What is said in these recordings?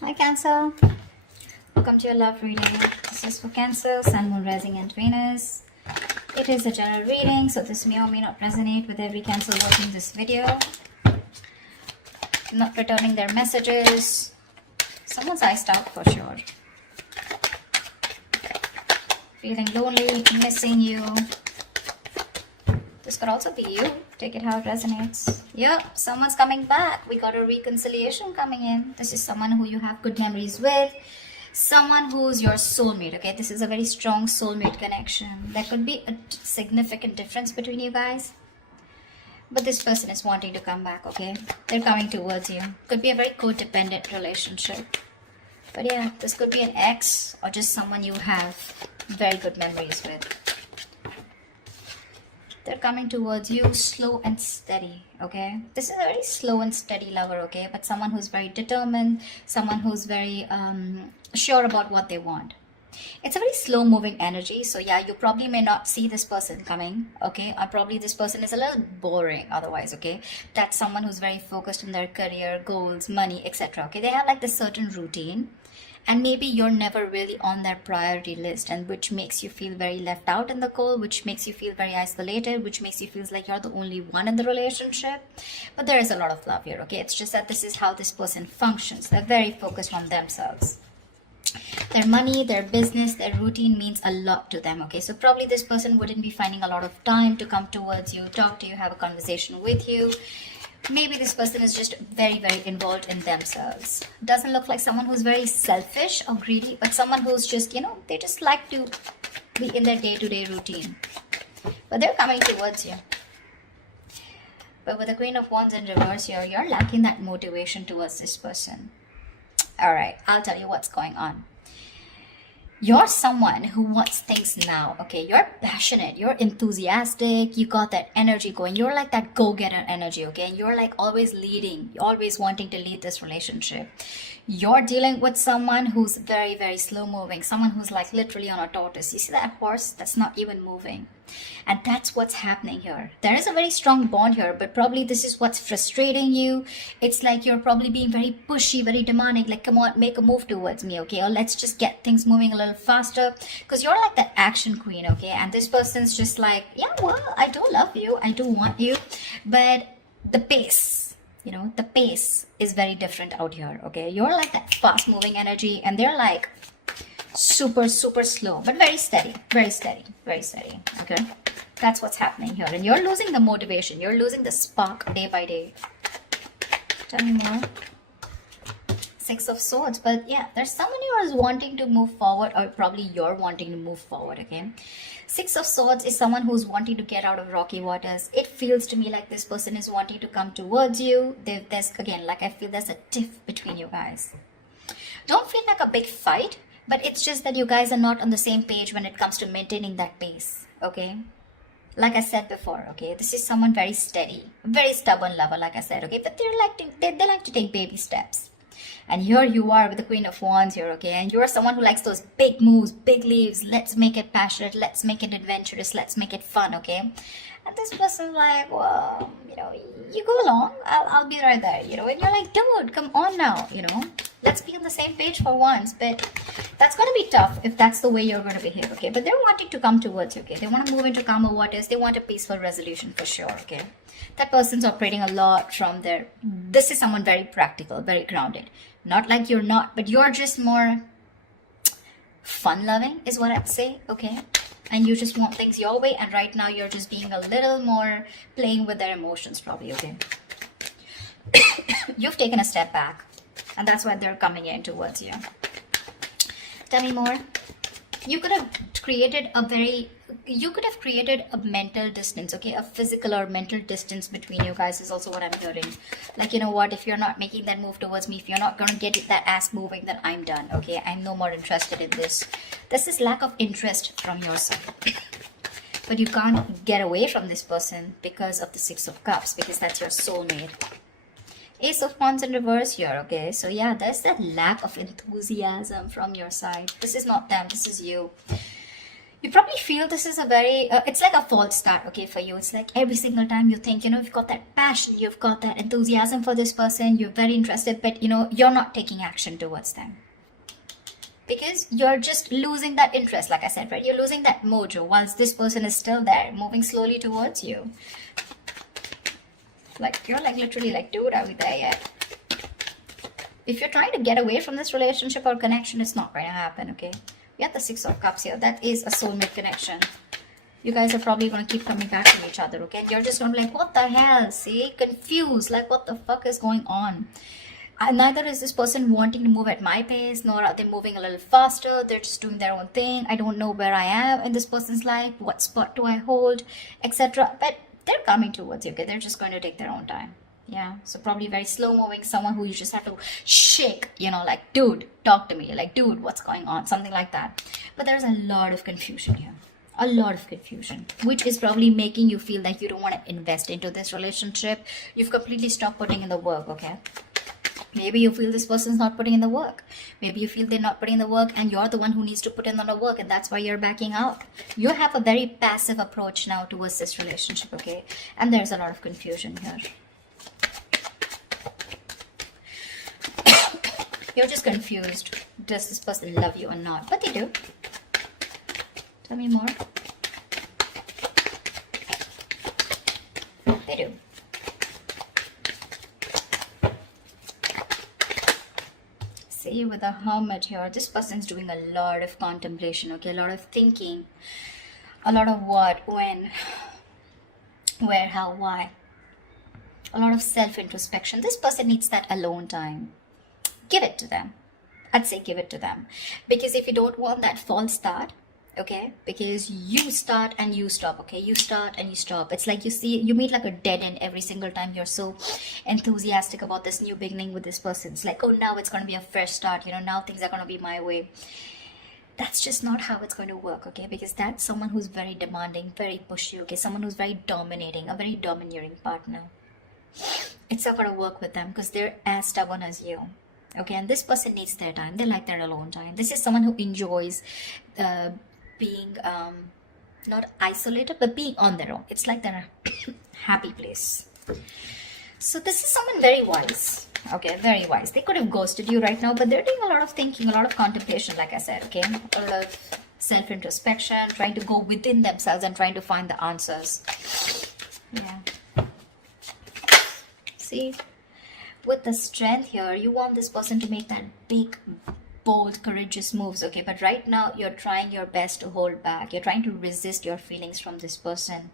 Hi Cancer, welcome to your love reading. This is for Cancer, Sun, Moon, Rising and Venus. It is a general reading, so this may or may not resonate with every Cancer watching this video. Not returning their messages. Someone's iced out for sure. Feeling lonely, missing you. This could also be you. Take it how it resonates. Yep, someone's coming back. We got a reconciliation coming in. This is someone who you have good memories with. Someone who's your soulmate, okay? This is a very strong soulmate connection. There could be a significant difference between you guys. But this person is wanting to come back, okay? They're coming towards you. Could be a very codependent relationship. But yeah, this could be an ex or just someone you have very good memories with. They're coming towards you slow and steady, okay? This is a very slow and steady lover, okay? But someone who's very determined, someone who's very sure about what they want. It's a very slow moving energy. So yeah, you probably may not see this person coming, okay? Or probably this person is a little boring otherwise, okay? That's someone who's very focused on their career, goals, money, etc. Okay, they have like this certain routine. And maybe you're never really on their priority list, and which makes you feel very left out in the cold, which makes you feel very isolated, which makes you feel like you're the only one in the relationship. But there is a lot of love here, okay? It's just that this is how this person functions. They're very focused on themselves. Their money, their business, their routine means a lot to them, okay? So probably this person wouldn't be finding a lot of time to come towards you, talk to you, have a conversation with you. Maybe this person is just very, very involved in themselves. Doesn't look like someone who's very selfish or greedy, but someone who's just, they just like to be in their day-to-day routine. But they're coming towards you. But with the Queen of Wands in reverse here, you're lacking that motivation towards this person. All right, I'll tell you what's going on. You're someone who wants things now, okay? You're passionate, you're enthusiastic, you got that energy going. You're like that go-getter energy, okay? And you're like always leading, you're always wanting to lead this relationship. You're dealing with someone who's very, very slow moving, someone who's like literally on a tortoise. You see that horse that's not even moving? And that's what's happening here. There is a very strong bond here, but probably this is what's frustrating you. It's like you're probably being very pushy, very demanding, like, come on, make a move towards me, okay? Or let's just get things moving a little faster, because you're like the action queen, okay? And this person's just like, yeah, well, I do love you, I do want you, but the pace, the pace is very different out here, okay? You're like that fast moving energy, and they're like super, super slow, but very steady, very steady, very steady, okay? That's what's happening here. And you're losing the motivation, you're losing the spark day by day. Tell me more. Six of Swords. But yeah, there's someone who is wanting to move forward, or probably you're wanting to move forward, okay? Six of Swords is someone who's wanting to get out of rocky waters. It feels to me like this person is wanting to come towards you. There's again, like I feel there's a tiff between you guys. Don't feel like a big fight, but it's just that you guys are not on the same page when it comes to maintaining that pace, okay? Like I said before, okay, this is someone very steady, very stubborn lover, like I said, okay? But they like to take baby steps. And here you are with the Queen of Wands here, okay? And you're someone who likes those big moves, big leaves. Let's make it passionate. Let's make it adventurous. Let's make it fun, okay? And this person's like, well, you go along. I'll be right there, And you're like, dude, come on now, Let's be on the same page for once. But that's going to be tough if that's the way you're going to behave, okay? But they're wanting to come towards you, okay? They want to move into calmer waters. They want a peaceful resolution for sure, okay? That person's operating a lot from their... This is someone very practical, very grounded. Not like you're not, but you're just more fun-loving is what I'd say, okay? And you just want things your way, and right now you're just being a little more playing with their emotions probably, okay? You've taken a step back, and that's why they're coming in towards you. Tell me more. You could have created a mental distance, okay? A physical or mental distance between you guys is also what I'm hearing. Like, you know what, if you're not making that move towards me, if you're not going to get that ass moving, then I'm done, okay? I'm no more interested in this. This is lack of interest from your side. But you can't get away from this person because of the Six of Cups, because that's your soulmate. Ace of Wands in reverse here, okay? So yeah, there's that lack of enthusiasm from your side. This is not them, this is you. You probably feel this is a very it's like a false start, okay, for you. It's like every single time you think, you've got that passion, you've got that enthusiasm for this person, you're very interested, but you're not taking action towards them because you're just losing that interest. Like I said, right, you're losing that mojo whilst this person is still there, moving slowly towards you. Like, you're like literally like, dude, are we there yet? If you're trying to get away from this relationship or connection, it's not going to happen, okay? We have the Six of Cups here. That is a soulmate connection. You guys are probably going to keep coming back to each other, okay? And you're just going to be like, what the hell? See? Confused. Like, what the fuck is going on? Neither is this person wanting to move at my pace, nor are they moving a little faster. They're just doing their own thing. I don't know where I am in this person's life. What spot do I hold? Etc. But they're coming towards you, okay? They're just going to take their own time. Yeah, so probably very slow moving, someone who you just have to shake, like, dude, talk to me, like, dude, what's going on, something like that. But there's a lot of confusion here, a lot of confusion, which is probably making you feel like you don't want to invest into this relationship. You've completely stopped putting in the work, okay? Maybe you feel this person's not putting in the work. Maybe you feel they're not putting in the work and you're the one who needs to put in the work, and that's why you're backing out. You have a very passive approach now towards this relationship, okay? And there's a lot of confusion here. You're just confused. Does this person love you or not? But they do. Tell me more. They do. See, with the Hermit here, this person's doing a lot of contemplation, okay? A lot of thinking. A lot of what, when, where, how, why. A lot of self-introspection. This person needs that alone time. Give it to them. I'd say give it to them. Because if you don't want that false start, okay, because you start and you stop, okay, you start and you stop. It's like you meet like a dead end every single time you're so enthusiastic about this new beginning with this person. It's like, oh, now it's going to be a fresh start, now things are going to be my way. That's just not how it's going to work, okay, because that's someone who's very demanding, very pushy, okay, someone who's very dominating, a very domineering partner. It's not going to work with them because they're as stubborn as you. Okay, and this person needs their time. They like their alone time. This is someone who enjoys being not isolated, but being on their own. It's like their happy place. So this is someone very wise. Okay, very wise. They could have ghosted you right now, but they're doing a lot of thinking, a lot of contemplation, like I said, okay? A lot of self-introspection, trying to go within themselves and trying to find the answers. Yeah. See? With the Strength here, you want this person to make that big, bold, courageous moves, okay? But right now, you're trying your best to hold back. You're trying to resist your feelings from this person.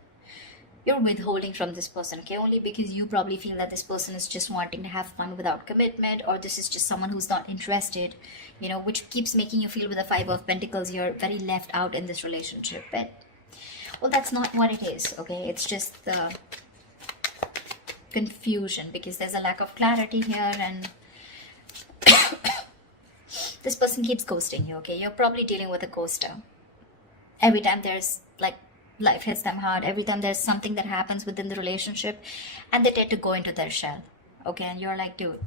You're withholding from this person, okay? Only because you probably feel that this person is just wanting to have fun without commitment, or this is just someone who's not interested, which keeps making you feel with the Five of Pentacles, you're very left out in this relationship. But, well, that's not what it is, okay? It's just the confusion because there's a lack of clarity here, and this person keeps ghosting you, okay? You're probably dealing with a ghoster. Every time there's like life hits them hard, every time there's something that happens within the relationship, and they tend to go into their shell, okay? And you're like, dude,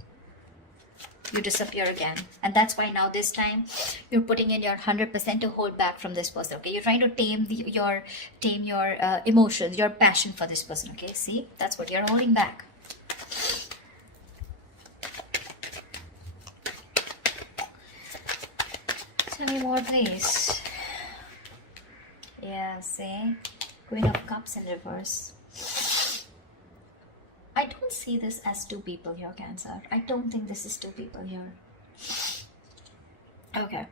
you disappear again. And that's why now this time you're putting in your 100% to hold back from this person, okay? You're trying to tame your emotions, your passion for this person, okay? See, that's what you're holding back. Tell me more, please. Yeah, see, Queen of Cups in reverse. I don't see this as two people here, Cancer. I don't think this is two people here. Okay.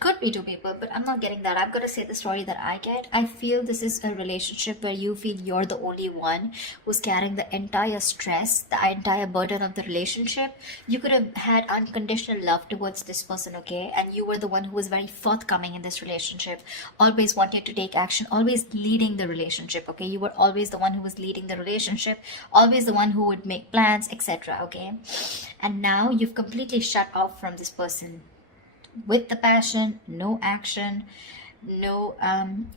Could be two people, but I'm not getting that. I'm going to say the story that I get. I feel this is a relationship where you feel you're the only one who's carrying the entire stress, the entire burden of the relationship. You could have had unconditional love towards this person, okay? And you were the one who was very forthcoming in this relationship, always wanted to take action, always leading the relationship, okay? You were always the one who was leading the relationship, always the one who would make plans, etc., okay? And now you've completely shut off from this person. With the passion, no action, no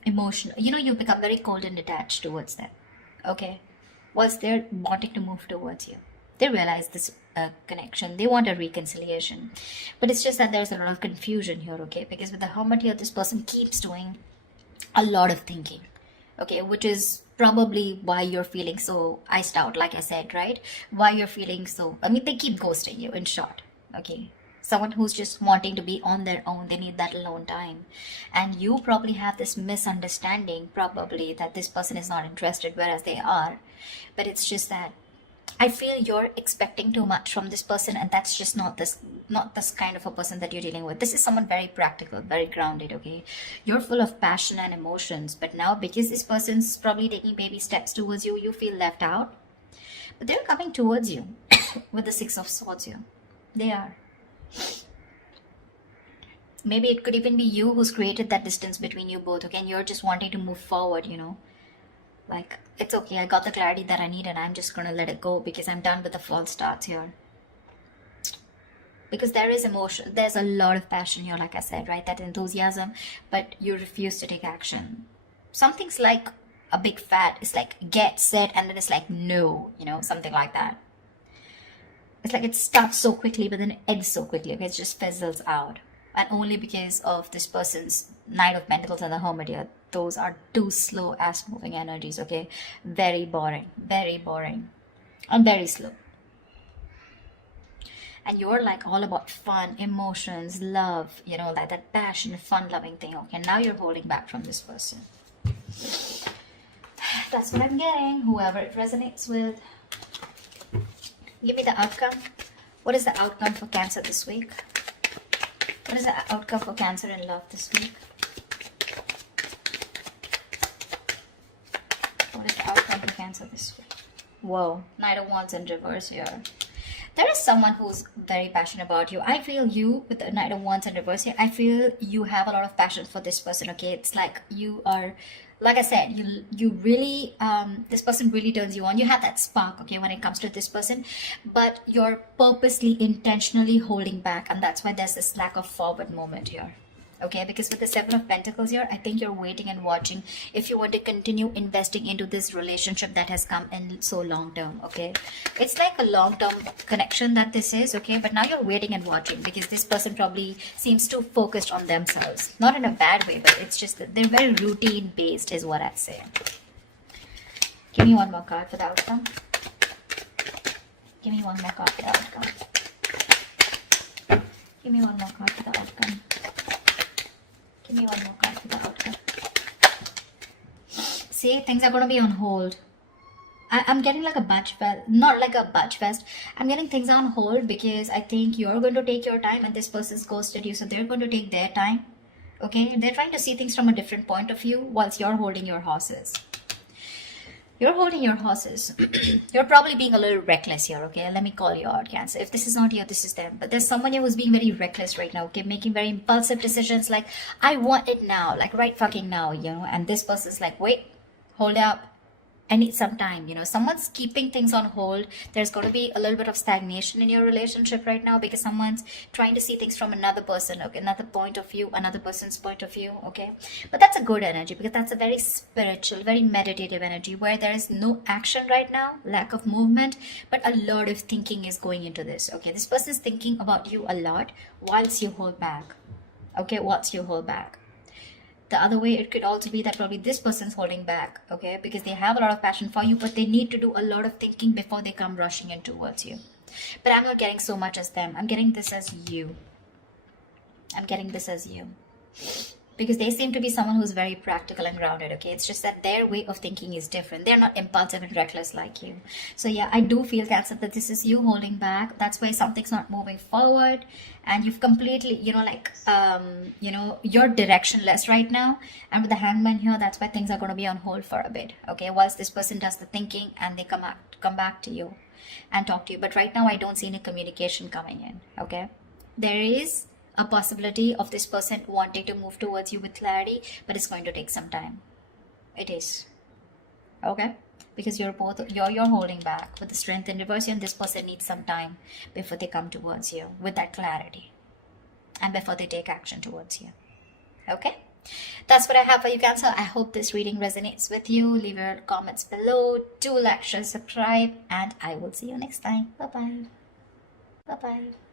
emotion. You become very cold and detached towards them, okay? Whilst they're wanting to move towards you. They realize this connection. They want a reconciliation. But it's just that there's a lot of confusion here, okay? Because with the Hermit here, this person keeps doing a lot of thinking, okay? Which is probably why you're feeling so iced out, like I said, right? Why you're feeling so, I mean, they keep ghosting you, in short, okay? Someone who's just wanting to be on their own, they need that alone time. And you probably have this misunderstanding, probably, that this person is not interested, whereas they are. But it's just that I feel you're expecting too much from this person, and that's just not this kind of a person that you're dealing with. This is someone very practical, very grounded, okay? You're full of passion and emotions, but now because this person's probably taking baby steps towards you, you feel left out. But they're coming towards you with the Six of Swords here. They are. Maybe it could even be you who's created that distance between you both, okay? And you're just wanting to move forward, you know? Like, it's okay, I got the clarity that I need and I'm just gonna let it go because I'm done with the false starts here. Because there is emotion, there's a lot of passion here, like I said, right? That enthusiasm, but you refuse to take action. Something's like a big fat, it's like get, set, and then it's like no, you know, something like that. It's like it starts so quickly, but then it ends so quickly, okay? It just fizzles out. And only because of this person's Knight of Pentacles and the Hermit here. Those are two slow ass moving energies, okay? Very boring, and very slow. And you're like all about fun, emotions, love, you know, like that passion, fun loving thing, okay? Now you're holding back from this person. That's what I'm getting. Whoever it resonates with, give me the outcome. What is the outcome for Cancer this week? What is the outcome for Cancer in love this week? What is the outcome for Cancer this week? Whoa, Knight of Wands in reverse here. There is someone who's very passionate about you. I feel you, with the Knight of Wands in reverse here, I feel you have a lot of passion for this person, okay? It's like you are, like I said, you really, this person really turns you on. You have that spark, okay, when it comes to this person, but you're purposely, intentionally holding back, and that's why there's this lack of forward moment here. Okay, because with the Seven of Pentacles here, I think you're waiting and watching if you want to continue investing into this relationship that has come in so long term, okay? It's like a long-term connection that this is, okay? But now you're waiting and watching because this person probably seems too focused on themselves. Not in a bad way, but it's just that they're very routine-based is what I'd say. Give me one more card for the outcome. Give me one more card for the outcome. Give me one more card for the outcome. Give me one more card for the outcome. See, things are going to be on hold. I'm getting like a batch fest, not like a batch fest. I'm getting things on hold because I think you're going to take your time and this person's ghosted you. So they're going to take their time. Okay? They're trying to see things from a different point of view whilst you're holding your horses. You're holding your horses. You're probably being a little reckless here, okay? Let me call you out, Cancer. If this is not you, this is them. But there's someone here who's being very reckless right now, okay? Making very impulsive decisions like, I want it now, like right fucking now, you know? And this person's like, wait, hold up. I need some time, you know. Someone's keeping things on hold. There's going to be a little bit of stagnation in your relationship right now because someone's trying to see things from another person, okay, another point of view, another person's point of view, okay? But that's a good energy because that's a very spiritual, very meditative energy where there is no action right now, lack of movement, but a lot of thinking is going into this, okay? This person's thinking about you a lot whilst you hold back, okay, whilst you hold back. The other way, it could also be that probably this person's holding back, okay, because they have a lot of passion for you, but they need to do a lot of thinking before they come rushing in towards you. But I'm not getting so much as them. I'm getting this as you. I'm getting this as you. Because they seem to be someone who's very practical and grounded, okay? It's just that their way of thinking is different. They're not impulsive and reckless like you. So yeah, I do feel, Cancer, that this is you holding back. That's why something's not moving forward. And you've completely, you know, like, you're directionless right now. And with the Hangman here, that's why things are going to be on hold for a bit, okay? Whilst this person does the thinking and they come back to you and talk to you. But right now, I don't see any communication coming in, okay? There is a possibility of this person wanting to move towards you with clarity, but it's going to take some time. It is. Okay? Because you're holding back with the Strength in reverse, and this person needs some time before they come towards you with that clarity. And before they take action towards you. Okay? That's what I have for you, Cancer. I hope this reading resonates with you. Leave your comments below. Do like, share, subscribe, and I will see you next time. Bye bye. Bye bye.